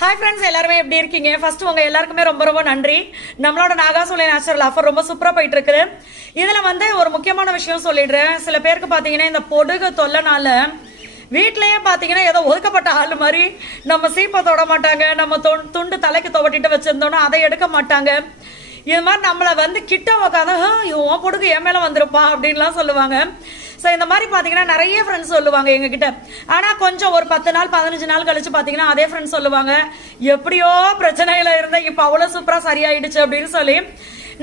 Hi friends, எல்லாருமே எப்படி இருக்கீங்க? ஃபர்ஸ்ட் உங்க எல்லாருக்குமே ரொம்ப ரொம்ப நன்றி. நம்மளோட நாகாசோலை நேச்சுரல் ஆஃபர் ரொம்ப சூப்பரா போயிட்டு இருக்குது. இதுல ஒரு முக்கியமான விஷயம் சொல்லிடுறேன். சில பேருக்கு பாத்தீங்கன்னா இந்த பொடுகு தொல்லைனால வீட்லயே பாத்தீங்கன்னா ஏதோ ஒதுக்கப்பட்ட ஆள் மாதிரி நம்ம சீப்பை தொட மாட்டாங்க, நம்ம துண்டு தலைக்கு துவட்டிட்டு வச்சிருந்தோம்னா அதை எடுக்க மாட்டாங்க. இது மாதிரி நம்மளை கிட்ட உக்காந்து உன் பொடுகு என் மேல வந்துருப்பா அப்படின்லாம் சொல்லுவாங்க. ஸோ இந்த மாதிரி பார்த்தீங்கன்னா நிறைய ஃப்ரெண்ட்ஸ் சொல்லுவாங்க எங்ககிட்ட. ஆனால் கொஞ்சம் ஒரு 10 நாள் 15 நாள் கழிச்சு பார்த்தீங்கன்னா அதே ஃப்ரெண்ட்ஸ் சொல்லுவாங்க, எப்படியோ பிரச்சனையில் இருந்தால் இப்போ அவ்வளோ சூப்பராக சரியாயிடுச்சு அப்படின்னு சொல்லி.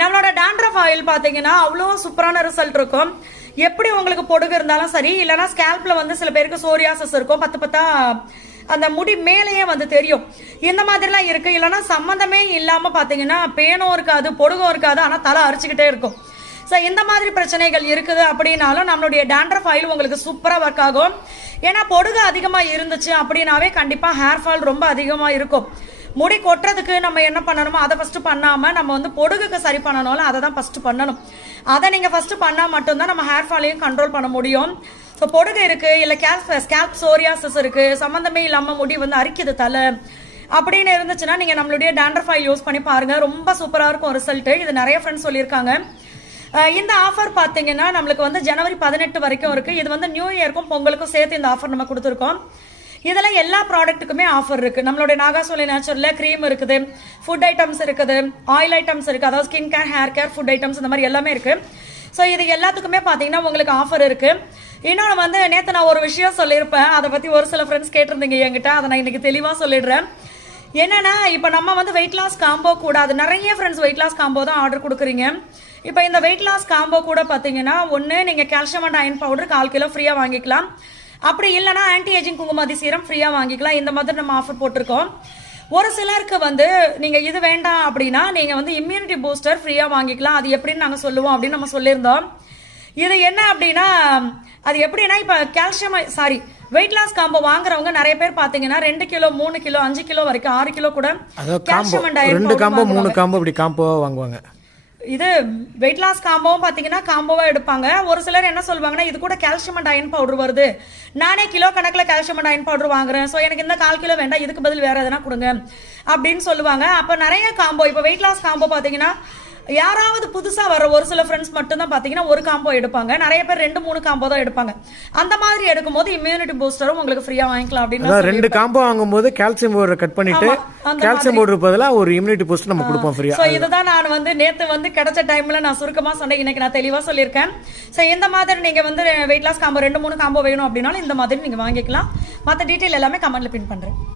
நம்மளோட டேண்ட்ரஃப் ஆயில் பார்த்தீங்கன்னா அவ்வளோ சூப்பரான ரிசல்ட் இருக்கும். எப்படி உங்களுக்கு பொடுகு இருந்தாலும் சரி, இல்லைனா ஸ்கேல்ப்ல சில பேருக்கு சோரியாசஸ் இருக்கும், பத்தா அந்த முடி மேலேயே தெரியும். இந்த மாதிரிலாம் இருக்கு. இல்லைன்னா சம்மந்தமே இல்லாம பாத்தீங்கன்னா பேனும் இருக்காது, பொடுகும் இருக்காது, ஆனா தலை அரிச்சுக்கிட்டே இருக்கும். ஸோ இந்த மாதிரி பிரச்சனைகள் இருக்குது அப்படின்னாலும் நம்மளுடைய டேண்ட்ரஃப் ஆயில் உங்களுக்கு சூப்பராக ஒர்க் ஆகும். ஏன்னா பொடுகு அதிகமாக இருந்துச்சு அப்படின்னாவே கண்டிப்பாக ஹேர் ஃபால் ரொம்ப அதிகமாக இருக்கும். முடி கொட்டுறதுக்கு நம்ம என்ன பண்ணணுமோ அதை ஃபர்ஸ்ட் பண்ணாமல் நம்ம பொடுகுக்கு சரி பண்ணணும்ல அதை தான் ஃபர்ஸ்ட் பண்ணணும். அதை நீங்கள் ஃபர்ஸ்ட் பண்ணால் மட்டும்தான் நம்ம ஹேர் ஃபாலையும் கண்ட்ரோல் பண்ண முடியும். ஸோ பொடுகு இருக்கு, இல்லை ஸ்கேல்ப் சோரியாசிஸ் இருக்கு, சம்மந்தமே இல்லாமல் முடி அரிக்குது தலை அப்படின்னு இருந்துச்சுன்னா நீங்கள் நம்மளுடைய டேண்ட்ரஃப் ஆயில் யூஸ் பண்ணி பாருங்க, ரொம்ப சூப்பராக இருக்கும் ரிசல்ட். இது நிறைய ஃப்ரெண்ட்ஸ் சொல்லியிருக்காங்க. இந்த ஆஃபர் பார்த்தீங்கன்னா நம்மளுக்கு ஜனவரி 18 வரைக்கும் இருக்கு. இது நியூ இயருக்கும் பொங்கலுக்கும் சேர்த்து இந்த ஆஃபர் நம்ம கொடுத்துருக்கோம். இதில் எல்லா ப்ராடக்ட்டுக்குமே ஆஃபர் இருக்கு. நம்மளுடைய நாகாசோலை நேச்சுரல்ல க்ரீம் இருக்குது, ஃபுட் ஐட்டம்ஸ் இருக்குது, ஆயில் ஐட்டம்ஸ் இருக்கு, அதாவது skin care, hair care, food items இந்த மாதிரி எல்லாமே இருக்கு. ஸோ இது எல்லாத்துக்குமே பார்த்தீங்கன்னா உங்களுக்கு ஆஃபர் இருக்கு. இன்னொன்று நேற்று நான் ஒரு விஷயம் சொல்லியிருப்பேன், அதை பற்றி ஒரு சில ஃப்ரெண்ட்ஸ் கேட்டிருந்தீங்க என்கிட்ட, அதை நான் இன்னைக்கு தெளிவாக சொல்லிடுறேன். என்னன்னா இப்போ நம்ம வெயிட் லாஸ் காம்போ கூடாது, நிறைய ஃப்ரெண்ட்ஸ் வெயிட் லாஸ் காம்போ தான் ஆர்டர் கொடுக்குறீங்க. இப்போ இந்த வெயிட் லாஸ் காம்போ கூட பார்த்தீங்கன்னா ஒன்று நீங்கள் calcium and iron powder 1/4 kilo ஃப்ரீயாக வாங்கிக்கலாம். அப்படி இல்லைனா ஆன்டி ஏஜிங் குங்குமாதி சீரம் ஃப்ரீயாக வாங்கிக்கலாம். இந்த மாதிரி நம்ம ஆஃபர் போட்டிருக்கோம். ஒரு சிலருக்கு நீங்கள் இது வேண்டாம் அப்படின்னா நீங்கள் இம்யூனிட்டி பூஸ்டர் ஃப்ரீயாக வாங்கிக்கலாம். அது எப்படின்னு நாங்கள் சொல்லுவோம் அப்படின்னு நம்ம சொல்லியிருந்தோம். இது என்ன அப்படின்னா அது எப்படின்னா இப்போ வெயிட் லாஸ் காம்போ வாங்குறவங்க நிறைய பேர் பாத்தீங்கன்னா 2 கிலோ 3 கிலோ 5 கிலோ வரைக்கும் 6 கிலோ கூட calcium and iron 2 combo 3 combo இப்படி காம்போவா வாங்குவாங்க. இது வெயிட் லாஸ் காம்போவும் பாத்தீங்கன்னா காம்போவா எடுப்பாங்க. ஒரு சிலர் என்ன சொல்லுவாங்கன்னா இது கூட கால்சியம் அண்ட் அயன் பவுடர் வருது, நானே கிலோ கணக்கில் கால்சியம் அண்ட் அயன் பவுடர் வாங்குறேன், ஸோ எனக்கு இந்த 1/4 கிலோ வேண்டாம், இதுக்கு பதில் வேற எதனா கொடுங்க அப்படின்னு சொல்லுவாங்க. அப்ப நிறைய காம்போ இப்போ வெயிட் லாஸ் காம்போ பாத்தீங்கன்னா யாராவது புதுசா வர ஒரு சில ஃப்ரெண்ட்ஸ் மட்டும் தான் பாத்தீங்கன்னா ஒரு காம்போ எடுப்பாங்க, நிறைய பேர் 2-3 காம்போ தான் எடுப்பாங்க. அந்த மாதிரி எடுக்கும்போது இம்யூனிட்டி பூஸ்டரும் உங்களுக்கு ஃப்ரீயா வாங்கிக்கலாம் அப்படின்னு 2 காம்போ வாங்கும்போது கால்சியம் பவுடர் கட் பண்ணிட்டு கால்சியம் பவுடர் பதிலா ஒரு இம்யூனிட்டி பூஸ்டர் நம்ம கொடுப்போம் ஃப்ரீயா. சோ இதுதான் நான் நேத்து கிடைச்ச டைம்ல நான் சுருக்கமா சொன்னேன், இன்னைக்கு நான் தெளிவா சொல்லியிருக்கேன். சோ இந்த மாதிரி நீங்க வெயிட் லாஸ் காம்போ 2-3 காம்போ வேணும் அப்படின்னாலும் இந்த மாதிரி நீங்க வாங்கிக்கலாம். மற்ற டீடைல் எல்லாமே கமெண்ட்ல பின் பண்றேன்.